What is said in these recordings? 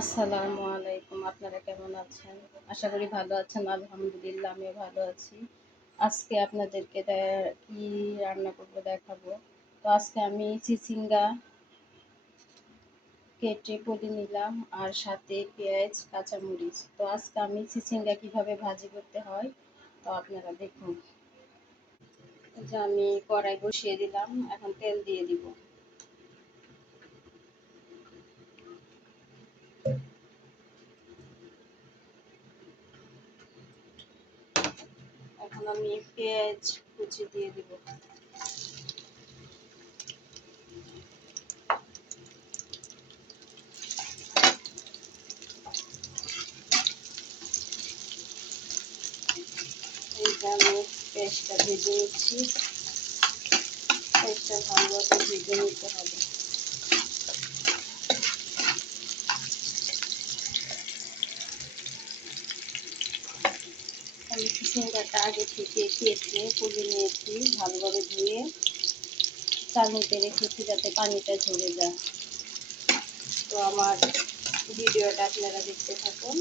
আসসালামু আলাইকুম। আপনারা কেমন আছেন? আশা করি ভালো আছেন। আলহামদুলিল্লাহ আমিও ভালো আছি। আজকে আপনাদেরকে কি রান্না করব দেখাবো। তো আজকে আমি চিচিঙ্গা কেটে পরে নিলাম আর সাথে পেঁয়াজ কাঁচামরিচ। তো আজকে আমি চিচিঙ্গা কিভাবে ভাজি করতে হয় তো আপনারা দেখুন। যে আমি কড়াই বসিয়ে দিলাম, এখন তেল দিয়ে দিব। এখন আমি পেঁয়াজ কুচি দিয়ে দিব। এই যে আমি পেঁয়াজটা ভেজে নিচ্ছি। পেঁয়াজটা ভালোভাবে ভেজে নিতে হবে। আমি চিচিঙ্গাটা আগে থেকে কেটে তুলে নিয়েছি, ভালোভাবে ধুয়ে চালনিতে রেখেছি যাতে পানিটা ঝরে যায়। তো আমার ভিডিওটা আপনারা দেখতে থাকুন,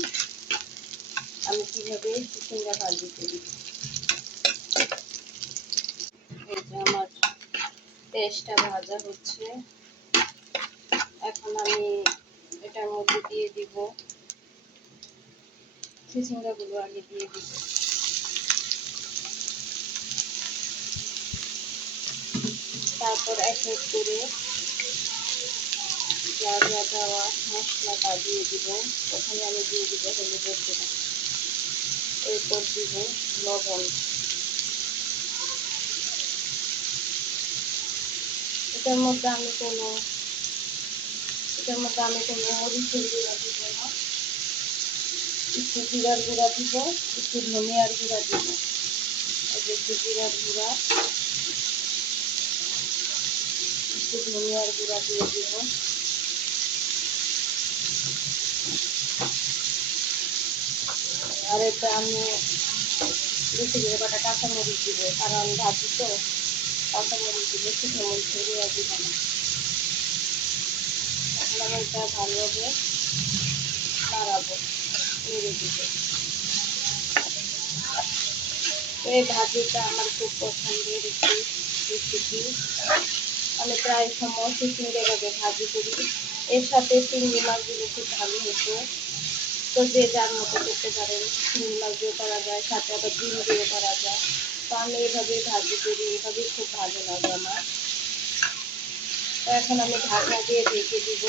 আমি কীভাবে চিচিঙ্গা ভাজি করি। এই যে আমার পেঁয়াজটা ভাজা হচ্ছে, এখন আমি এটার মধ্যে দিয়ে দিব চিচিঙ্গাগুলো। আগে দিয়ে দিব, তারপর এক এক করে যা যা দেওয়া মশলাটা দিয়ে দিব। প্রথমে আমি দিয়ে দিব হলুদের গুঁড়া, এরপর দিব লবণ। এটার মধ্যে আমি কোনো মরিচের গুঁড়া দিব না, একটু জিরার গুঁড়া দিব, একটু ধনিয়ার গুঁড়া দিব। একটু জিরার গুঁড়া, একটু ধনিয়ার গুঁড়া দিয়ে দিব। আর এটা আমি বেশি করে কটা কাঁচামরিচ দিব, কারণ ভাজি তো কাঁচামরিচ দিলে শুকনো মরিচের গুঁড়া দিব না। এখন আমি এটা ভালোভাবে নাড়াবো, নেড়ে দিব। এই ভাজিটা আমার খুব পছন্দের একটি রেসিপি। আমি প্রায় সময় চিচিঙ্গা এভাবে ভাজি করি। এর সাথে চিংড়ি মাছ দিলে খুব ভালো হতো। তো যে যার মতো করতে পারেন, চিংড়ি মাছ দিয়েও করা যায়, সাথে আবার ডিম দিয়েও করা যায়। তো আমি এভাবেই ভাজি করি, এভাবেই খুব ভালো লাগে আমার। তো এখন আমি ঢাকনা দিয়ে ঢেকে দিব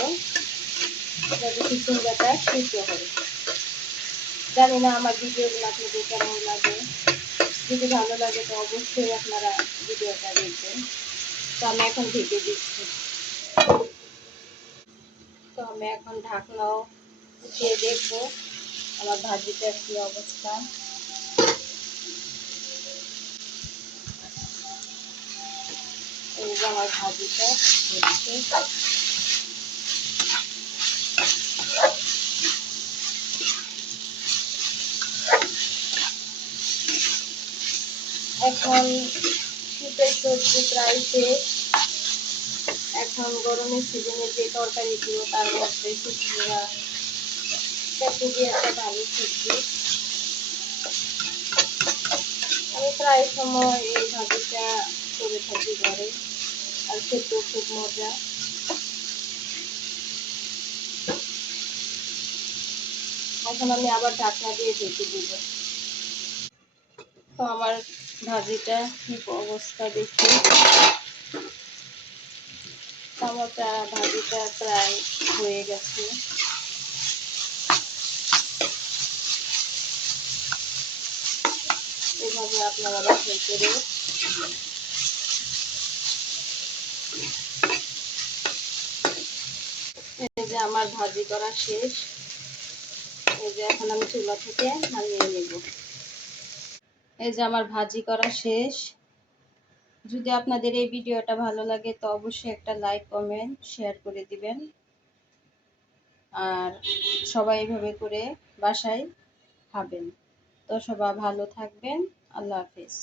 যাতে চিচিঙ্গাটা সিদ্ধ হয়। জানি না আমার ভিডিওগুলো আপনাদের কেমন লাগে। যদি ভালো লাগে তো অবশ্যই আপনারা ভিডিওটা দেখবেন। তো আমি এখন ঢেকে দিচ্ছি। তো আমি এখন ঢাকনাও উঠিয়ে দেখবো আমার ভাজিটার কি অবস্থা। এই যে আমার ভাজিটা হচ্ছে। এখন শীতের সবজি প্রায় শেষ। এখন গরমের সিজনে যে তরকারিগুলো তার মধ্যে চিচিঙ্গা খুবই একটা ভালো সবজি। আমি প্রায় সময় এই ভাজিটা করে থাকি ঘরে, আর খেতেও খুব মজা। এখন আমি আবার ঢাকনা দিয়ে ঢেকে দিব। তো আমার ভাজিটা কি অবস্থা দেখি। টমেটো ভাজিটা প্রায় হয়ে গেছে। এভাবে আপনারা বাছাই করে এই যে আমার ভাজি করা শেষ। এই যে এখন আমি চুলা থেকে নামিয়ে নেব। এই যে আমার ভাজি করা শেষ। যদি আপনাদের এই ভিডিওটা ভালো লাগে তো অবশ্যই একটা লাইক, কমেন্ট, শেয়ার করে দিবেন। আর সবাই এভাবে করে বাসায় খাবেন। তো সবাই ভালো থাকবেন। আল্লাহ হাফেজ।